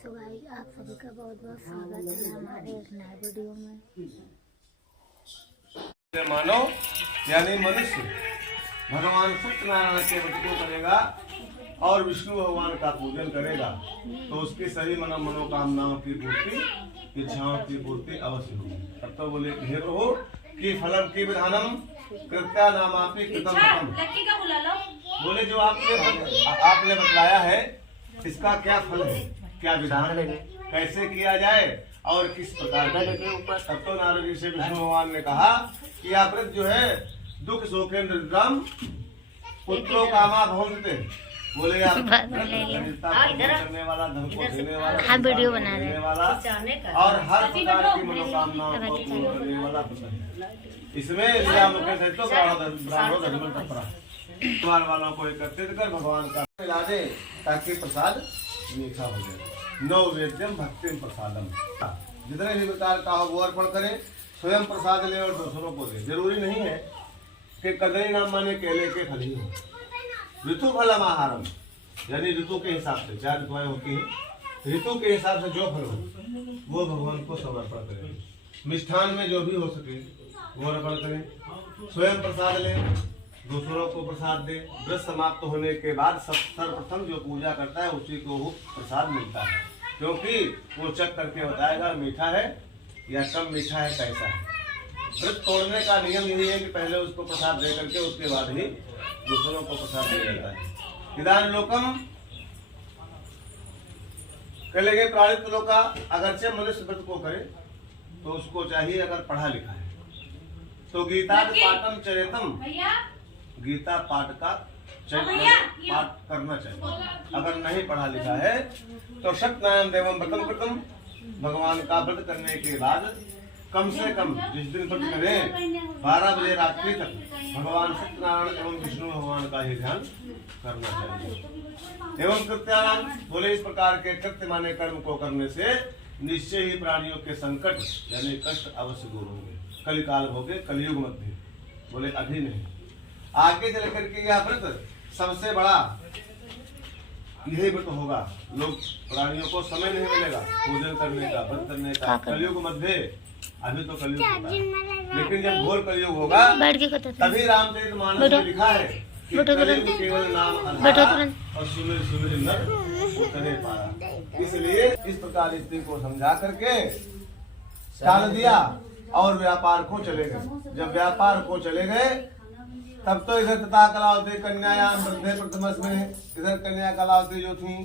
So guys आप सभी का बहुत बहुत स्वागत है हमारे एक नए वीडियो में। मानव यानी मनुष्य भगवान सत्यनारायण के व्रत को करेगा और विष्णु भगवान का पूजन करेगा तो उसकी सभी मनोकामनाओं की पूर्ति, इच्छाओं की पूर्ति अवश्य होगी। तब तो बोले हे प्रभु कि फलम की विधानम कृत्या नामापि कृतम कृतम। बोले जो आपने बतलाया है इसका क्या फल है, क्या विधान है, कैसे किया जाए और किस प्रकार। तब तो नारद जी से विष्णु भगवान ने कहा कि आप व्रत जो है दुख शोकेन्द्र पुत्रों कामा भवन्ते। बोले आप करने वाला, धन को देने वाला, वीडियो बना रहे वाला और हर प्रकार की मनोकामनाओं को पूर्ण करने वाला प्रसन्न है। इसमें ब्राह्मण वालों को एकत्रित कर भगवान का मिला दे ताकि प्रसाद मीठा हो जाए। नैवेद्यम भक्तिम प्रसादम, जितने भी प्रकार का हो वो अर्पण करें, स्वयं प्रसाद ले और दूसरों को दे। जरूरी नहीं है कि कदरी नाम माने केले के फल ही हो। ऋतु फलम आहारम यानी ऋतु के हिसाब से 4 ऋतुएं होती हैं, ऋतु के हिसाब से जो फल हो वो भगवान को समर्पण करें। मिष्ठान में जो भी हो सके वो अर्पण करें, स्वयं प्रसाद लें, दूसरों को प्रसाद दे। व्रत समाप्त होने के बाद सर्वप्रथम जो पूजा करता है उसी को वो प्रसाद मिलता है, क्योंकि वो चेक करके बताएगा मीठा है या कम मीठा है, कैसा है। व्रत तोड़ने का नियम यही है कि पहले उसको प्रसाद दे करके उसके बाद ही दूसरों को प्रसाद दिया जाता है। इदान लोकम कहेंगे प्राणित लोका, अगरचे मनुष्य व्रत को करे तो उसको चाहिए अगर पढ़ा लिखा है तो गीता पाठम चरितम, गीता पाठ का पाठ करना चाहिए। अगर नहीं पढ़ा लिखा है तो सत्यनारायण देवम व्रतम कृतम, भगवान का व्रत करने के बाद कम से कम जिस दिन व्रत करें 12 बजे रात्रि तक भगवान सत्यनारायण एवं विष्णु भगवान का ही ध्यान करना चाहिए। एवं कृत्यानाम बोले इस प्रकार के कृत्य माने कर्म को करने से निश्चय ही प्राणियों के संकट यानी कष्ट अवश्य दूर होंगे। कलिकाल होंगे, कलयुग मध्य, बोले अभी नहीं, आगे चल करके यह व्रत सबसे बड़ा यही व्रत होगा। लोग प्राणियों को समय नहीं मिलेगा पूजन करने का, व्रत करने का। कलयुग मध्य, अभी तो कलयुग होता है, लेकिन जब घोर कलयुग होगा तभी रामचरितमानस में लिखा है कि कलयुग केवल नाम आधार और सुमिर सुमिर नर करे पारा। इसलिए इस प्रकार स्त्री को समझा करके टाल दिया और व्यापार को चले गए। जब व्यापार को चले गए तब तो इधर तथा कलावती कन्यायाम वृद्धे प्रथमस में, इधर कन्या कलावती जो थी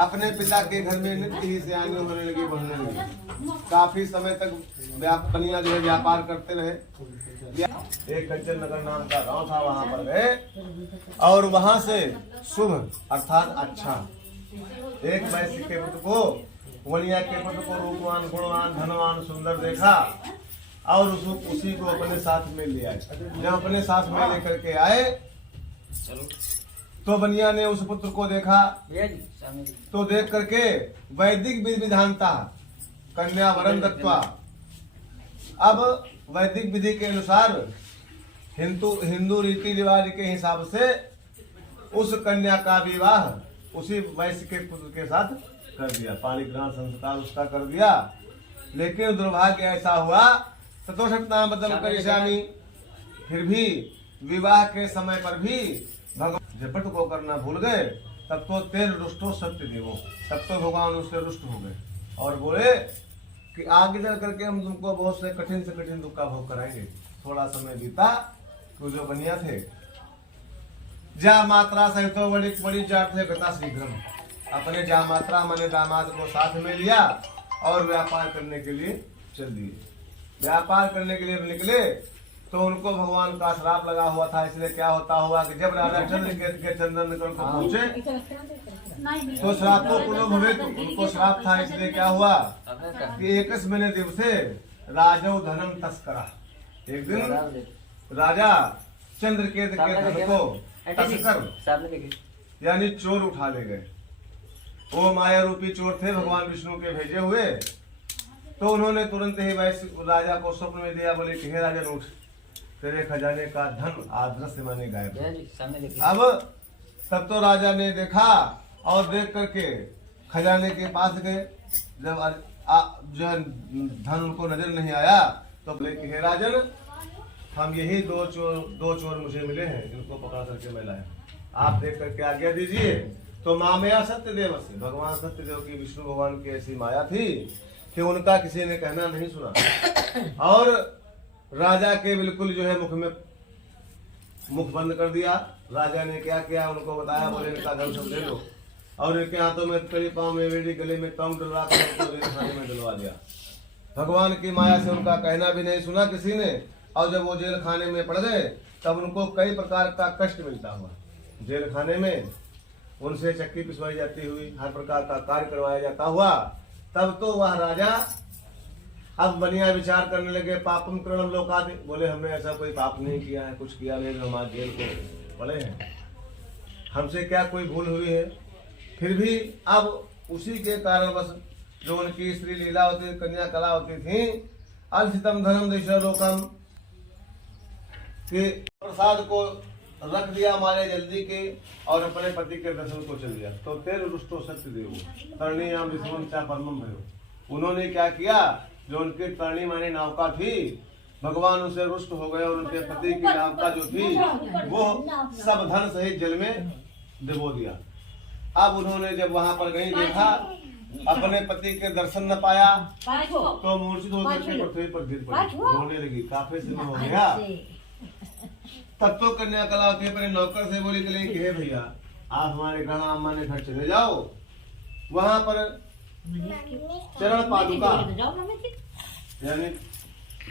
अपने पिता के घर में नित्य ही सियानी होने लगी, बढ़ने लगी। काफी समय तक कन्या जो है व्यापार करते रहे। एक कंचन नगर नाम का गांव था, वहां पर गए और वहां से शुभ अर्थात अच्छा एक वैश्य के पुत्र को, वनिया के पुत्र को रूपवान, गुणवान, धनवान, सुंदर देखा और उसी को अपने साथ में ले आए। जब अपने साथ में लेकर के आए तो बनिया ने उस पुत्र को देखा तो देख करके वैदिक विधि विधानता कन्या वरम दत्वा। अब वैदिक विधि के अनुसार हिंदू रीति रिवाज के हिसाब से उस कन्या का विवाह उसी वैश्य के पुत्र के साथ कर दिया, पाणी ग्रहण संस्कार उसका कर दिया। लेकिन दुर्भाग्य ऐसा हुआ सतोषनाम बदल करिष्यामि, फिर भी विवाह के समय पर भी भगवान झपट को करना भूल गए। तब तो तेल रुष्टो सत्य देवो, तब तो भगवान उससे रुष्ट हो गए और बोले कि आगे चल करके हम तुमको बहुत से कठिन दुख का भोग कराएंगे। थोड़ा समय बीता तो जो बनिया थे जा मात्रा सहित बड़ी जाट थे गता शीघ्रम, अपने जा मात्रा माने दामाद को साथ में लिया और व्यापार करने के लिए चल दिए। व्यापार करने के लिए निकले तो उनको भगवान का श्राप लगा हुआ था। इसलिए क्या होता हुआ कि जब राजा चंद्र के चंदन को पहुंचे तो श्रापो कुलो भवेत, उनको श्राप था। इसलिए क्या हुआ कि 21 महीने दिवसे राजो धनम तस्करा, एक दिन राजा चंद्र के धन को तस्कर यानी चोर उठा ले गए। वो माया रूपी चोर थे भगवान विष्णु के भेजे हुए। तो उन्होंने तुरंत ही वैश्य राजा को स्वप्न में दिया, बोले कि हे राजन उठ, तेरे खजाने का धन आदृश्य माने गायब। अब तब तो राजा ने देखा और देख करके खजाने के पास गए। जब जो धन उनको नजर नहीं आया तो बोले कि हे राजन, हम यही दो चोर मुझे मिले हैं जिनको पकड़ करके मैं लाया, आप देख करके आज्ञा दीजिए। तो मामया सत्यदेव से, भगवान सत्यदेव की, विष्णु भगवान की ऐसी माया थी कि उनका किसी ने कहना नहीं सुना और राजा के बिल्कुल जो है मुख बंद कर दिया। राजा ने क्या किया उनको बताया, बोले इनका धन सब ले लो और इनके हाथों में कड़ी, पाँव में बेड़ी, गले में तंग डलवा कर जेल खाने में डलवा दिया। भगवान की माया से उनका कहना भी नहीं सुना किसी ने, और जब वो जेल खाने में पड़ गए तब उनको कई प्रकार का कष्ट मिलता हुआ। जेल खाने में उनसे चक्की पिसवाई जाती हुई, हर प्रकार का कार्य करवाया जाता हुआ। तब तो वह राजा अब बढ़िया विचार करने लगे, पापम कृणम लोकादि, बोले हमने ऐसा कोई पाप नहीं किया है, कुछ किया नहीं, हमारे जेल को पड़े हैं, हमसे क्या कोई भूल हुई है। फिर भी अब उसी के कारण बस जो उनकी स्त्री लीला होती, कन्या कला होती थी, अलसितम धनम देशलोकम के प्रसाद को रख दिया मारे जल्दी के और अपने पति के दर्शन को चल गया। तो तेरे रुष्टो सत्य देव तरणीयाम विश्वम चा परमम भयो, उन्होंने क्या किया, जो उनकी तरणी माने नौका थी, भगवान उनसे रुष्ट हो गए और उनके पति की नौका जो थी वो सब धन सहित जल में डुबो दिया। अब उन्होंने जब वहां पर गई, देखा अपने पति के दर्शन न पाया तो मूर्छित होकर के पृथ्वी पर गिर पड़ी, रोने लगी, काफी समय हो गया। तब तो कन्या कला के पर नौकर से बोली कि हे भैया, आप हमारे ग्रहण अम्मा ने घर चले जाओ, वहां पर चरण पादुका यानी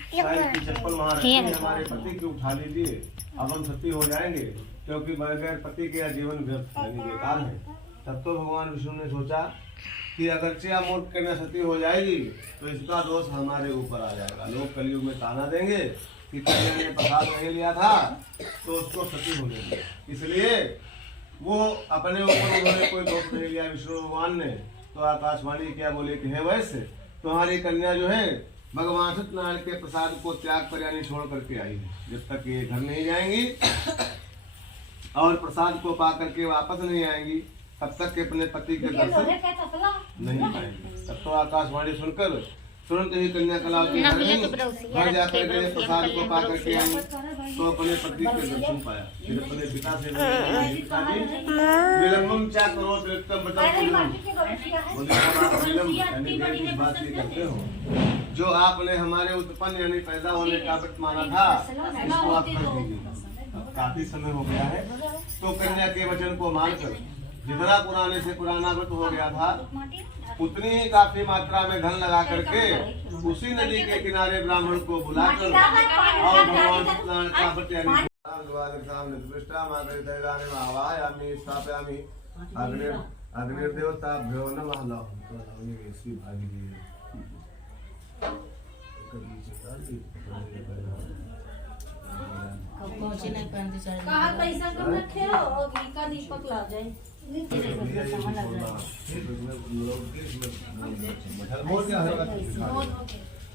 की चप्पल वहां रखी, हमारे पति की उठा लीजिए, अब हम सती हो जाएंगे, क्योंकि बगैर पति के जीवन व्यर्थ बेकार है। तब तो भगवान विष्णु ने सोचा कि अगरचे अमूर्ख कन्या सती हो जाएगी तो इसका दोष हमारे ऊपर आ जाएगा, लोग कलयुग में ताना देंगे कि कन्या ने प्रसाद नहीं लिया था तो उसको सती हो गई। इसलिए वो अपने ऊपर उन्होंने कोई दोष नहीं लिया विष्णु भगवान ने। तो आकाशवाणी क्या बोले कि हे वैश्य, तुम्हारी कन्या जो है भगवान सत्यनारायण के प्रसाद को त्याग कर यानी छोड़ करके आई है, जब तक ये घर नहीं जाएंगी और प्रसाद को पा करके वापस नहीं आएंगी तब तक के अपने पति के दर्शन नहीं पाएंगे। तब तो आकाशवाणी सुनकर तुरंत ही कन्या कला के घर जाकर गए, प्रसाद को पा करके आई तो अपने पति के दर्शन पाया। फिर अपने पिता से विलंबम चा करो त्रिकम करते हो, जो आपने हमारे उत्पन्न यानी पैदा होने का व्रत माना था इसको आप कर दीजिए। काफी समय हो गया है तो कन्या के वचन को मानकर जितना पुराने से पुराना व्रत हो गया था उतनी ही काफी मात्रा में धन लगा करके उसी नदी के किनारे ब्राह्मण को बुलाकर और भगवान सत्यनारायण का व्रत यानी अग्निर्देवताभ्यो नमः कहा पैसा कम रखे हो और घी का दीपक ला जाए।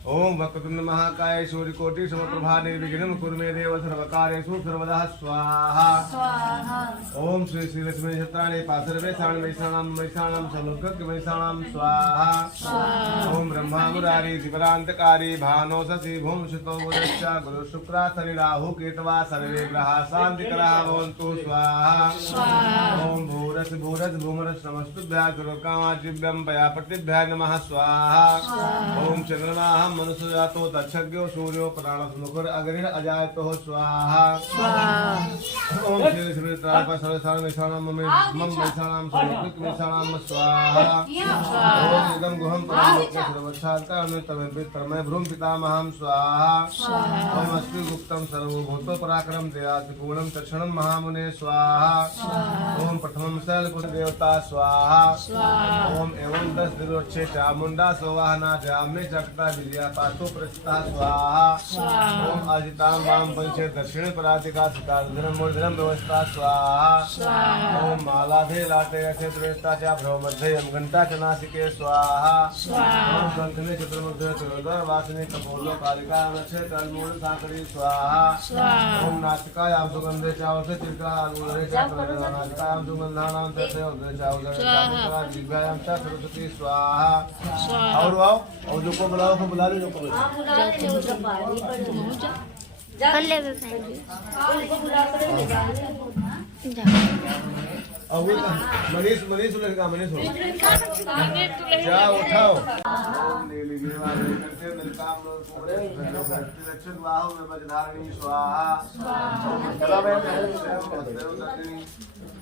ओम वक्रतुंड महाकाय सूर्यकोटि समप्रभा निर्विघ्नं कुरु मे देव सर्वकार्येषु सर्वदा स्वाहा। ओम श्री श्री लक्ष्मी क्षत्राणि पासर्वे साण वैषाणां समग्र वैषाणां स्वाहा। ओम ब्रह्मा मुरारी दिवरांतकारी भानो शशि भूम सुतो बुधश्च गुरु शुक्र शनि राहु केतवा सर्वे ग्रहा शांतिकराः भवन्तु स्वाहा। ओम भूरस भूमरस नमस्तुभ्यः गुरुकामाजिभ्यं पयापतिभ्यः नमः स्वाहा। ओम चंद्रमा मनुष्य जातो दक्षज्ञो सूर्यो प्राणसमुखर अग्नि अजायतो स्वाहा। ओम श्री श्री त्राप सर्वसार मिषाणां मम मिषाणां सर्वकृत मिषाणां स्वाहा। ओम इदं गुहं परमलोके सर्वच्छान्तां तमें भ्रूम पितामहं स्वाहा। ओम अस्मि गुप्तं सर्वभूतो पराक्रम दयाति पूर्णं तत्क्षणं महामुने स्वाहा। ओम प्रथमं शैलपुत्र देवता स्वाहा। ओम एवं 10 दिनोच्छे चामुंडा सोवाहना जाम्ने चक्ता विजया पातो प्रस्ता स्वाहा। ओम अजितां वाम पंचे दक्षिण पराधिका सिताधरम मूर्धरम व्यवस्था स्वाहा। ओम मालाधे लाटे ऐसे द्वेष्टा चा भ्रव मध्यम घंटा च नासिके स्वाहा। ओम शंखने चतुर्मुद्र त्रिलोदर वासने कपोलो कालिका नक्षे तलमूल साकरी स्वाहा। ओम नासिकायां सुगंधे चावसे चित्रा अनुरे चा नासिकायां सुगंधानां तसे उदरे चा उदरे चा जिह्वायां माता सरस्वती स्वाहा। और आओ और जो को बुलाओ को बुला लो, जो को बुलाओ। कर ले बे मनीष मनीष लड़का मनीष जाओ उठाओ।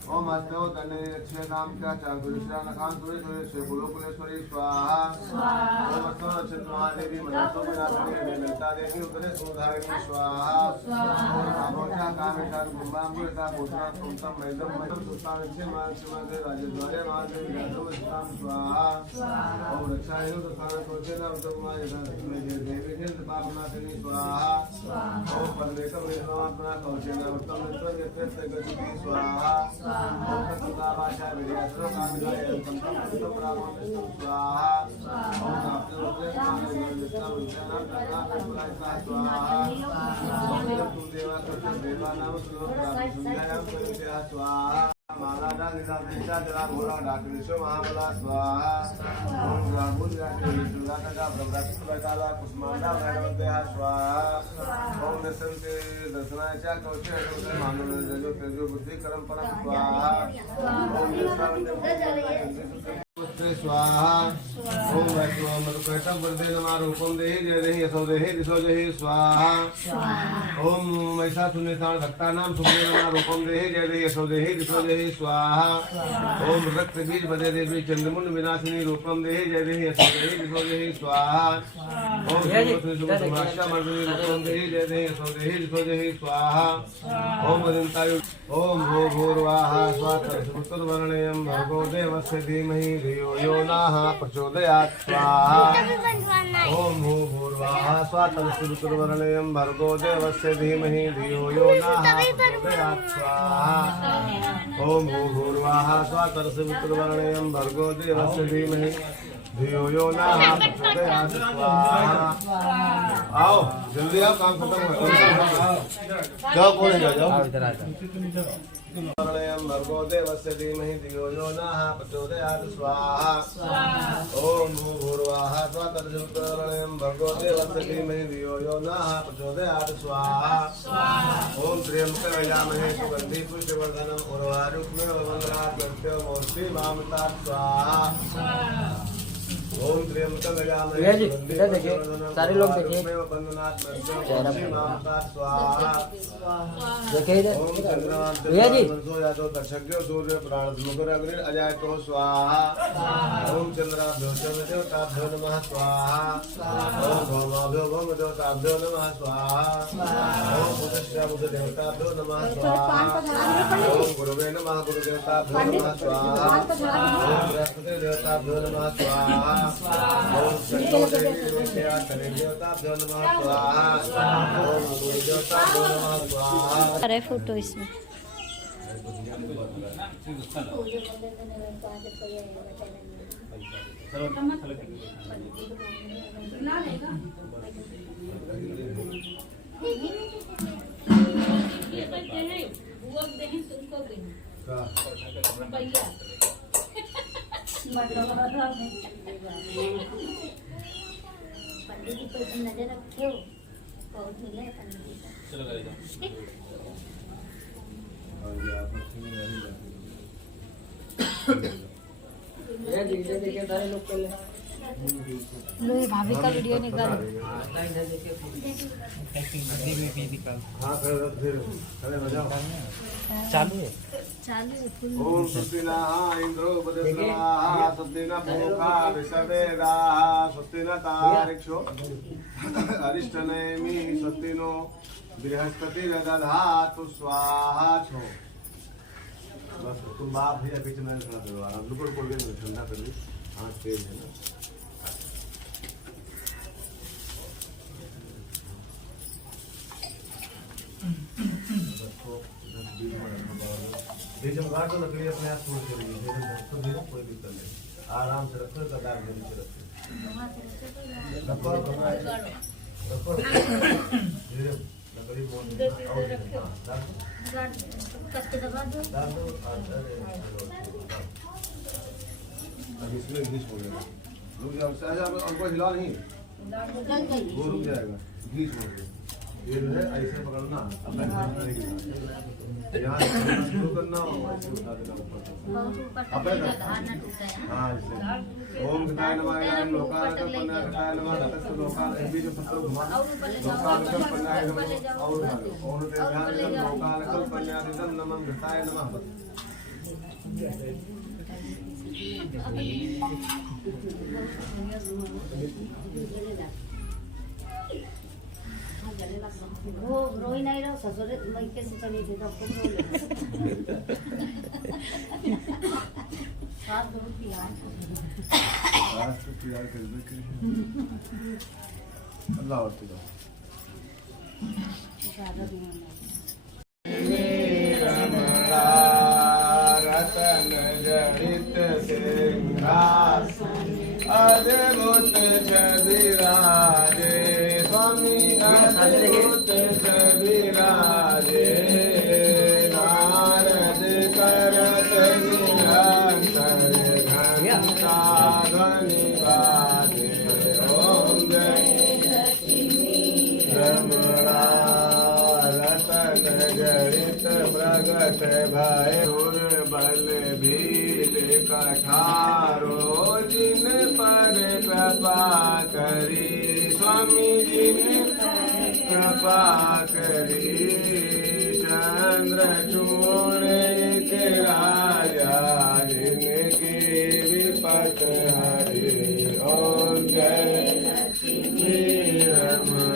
ओम हस्तौ दंडे रक्षे नाम का चांगुरिश्रा नखान सुरे सुरे से बोलो कुलेश्वरी स्वाहा। ओम हस्तौ रक्षे महादेवी मनसो विनाशिनी देवता देवी उदरे सुधारिणी स्वाहा। ओम आभोजा कामेशान गुम्बांगुता पुत्रा कुंतम मैदम मैदम सुतान रक्षे मानसिमादे राजद्वारे महादेवी राजो स्थान स्वाहा। ओम रक्षायु दसान सोचेना उत्तमा यदा देवी हिंद पापनाशिनी स्वाहा। ओम परमेकम विष्णुआत्मा कौशेना उत्तम नित्य यथे गति स्वाहा। सदा भाषा विद्यासरो कामिकाय संतम संतम रामम स्वाहा। ओम आपने उतरे कामे विष्णु विष्णु प्रज्ञा प्रज्ञा स्वाहा। ओम तुम देवा कृष्ण देवा नाम श्लोक संध्यायाम परिचय स्वाहा। मालादा निदा निदा जला घोड़ा डाकनिशो महाबला स्वाहा। ओम राहुल राके विष्णुदाता का ब्रह्मराक्षस काला कुसुमांडा भैरवदेहा स्वाहा। ओम दर्शनते दर्शनाचा कौशे हृदय मानव जो तेजो बुद्धि कर्म परम स्वाहा। ओम स्वाहा। ओम वैष्णव मधुकैटम वरदे नमः रूपम देहि जय देहि यशो देहि दिशो देहि स्वाहा। ओम महिषासुरनिर्वाण भक्ता नाम सुभे नमः रूपम देहि जय देहि यशो देहि दिशो देहि स्वाहा। ओम रक्त बीज बदे देवी चंद्रमुंड विनाशिनी रूपम देहि जय देहि यशो देहि दिशो देहि स्वाहा। ओम सुभाषा मर्दिनी रूपम देहि जय देहि यशो देहि दिशो देहि स्वाहा। ओम अनंतायु ओम भूर्वाः स्वतर्वर्णयं भर्गो देवस्य धीमहि धियो यो नः प्रचोदयात् स्वाहा। ओम भूर्वाः स्वतर्वर्णयं भर्गो देवस्य धीमहि धियो यो नः प्रचोदयात् स्वाहा। ओम भूर्वाः स्वतर्वर्णयं भर्गो देवस्य धीमहि धियो यो नः प्रचोदयात् स्वाहा। आओ जल्दी आओ, काम खत्म हो गया। जाओ कौन है, जाओ इधर आ जाओ। भर्गो देवस्य धीमहि धियो यो नः प्रचोदयात् स्वाहा। ओम भूर्वाः स्वतर्वर्णयं भर्गो देवस्य धीमहि धियो यो नः प्रचोदयात् स्वाहा। ओम त्र्यंबकं यजामहे सुगंधि पुष्टिवर्धनम् उर्वारुकमेव बन्धनात् मृत्युर्मूर्तिमामृतात् स्वाहा। ओम त्र्यंबकं यजामहे इधर देखिए, सारे लोग देखिए, देखिए इधर भैया जी। सूर्य प्राण मुग्र अजायतो स्वाहा। ओम चंद्राभ्यो देवताभ्यो नमः स्वाहा। ओम भौमाभ्यो भौम देवताभ्यो नमः स्वाहा। ओम बुधश्च बुध देवताभ्यो नमः स्वाहा। ओम गुरुवे नमः गुरुदेवताभ्यो नमः स्वाहा। ओम बृहस्पति देवताभ्यो नमः स्वाहा। ओम शक्ति देवताभ्यो नमः स्वाहा। ओम गुरु देवताभ्यो नमः स्वाहा। अरे फोटो इसमें पंडित जी पर नजर रखियो, बहुत मिले पंडित जी का। भाभी का वीडियो निकाल। चालू है। ओम सुस्तिनः इंद्रो बदस्वाहा सुस्तिनः पूषा विश्ववेदाः सुस्तिनः तारिक्षो अरिष्टनेमि स्वस्तिनो बृहस्पतिर्दधातु स्वाहा। छो बस तुम बाप भैया बीच में खड़ा दो, आराम बिल्कुल खोल के ठंडा कर ली। हाँ तेज है ना। बीच में काट दो, लकड़ी अपने आप टूट जाएगी। तो धीरे कोई दिक्कत नहीं, आराम से रखो, कदार से रखो, धीरे लकड़ी मोड़ दबा दो। अब इसमें घी छोड़ देना, रुक जाओ सहजा, हमको हिला नहीं, वो रुक जाएगा, घी छोड़ दो। ये जो है ऐसे पकड़ना, अपना ध्यान करेगी, यहाँ शुरू करना और ऐसे उठा देना ऊपर तक। अपने हाँ ऐसे ओम घटाय नमः याम लोकाल कल्पना घटाय नमः तस्य लोकाल ऐसे जो पत्थर घुमा लोकाल कल्पना नमः और ओम ते ध्यान लोकाल कल्पना नमः घटाय नमः। वो रोई नहीं रहो ससुर मैं कैसे चली थी तब खूब रो सास बहुत पिया सास तो पिया कर दे के अल्लाह और तुझा ज्यादा नहीं रतन जड़ित सिंहासन अद्भुत छवि राजे स्वामी अद्भुत छवि राजे नारद करत निरंतर घंटा ध्वनि बाजे ओम जय रमणा रतन जड़ित प्रगट भय बल भील कठारो जिन पर कृपा करी स्वामी जिन कृपा करी चंद्र चूर्ण के राजा जिनकी विपत हरि ओम जय श्री रमण।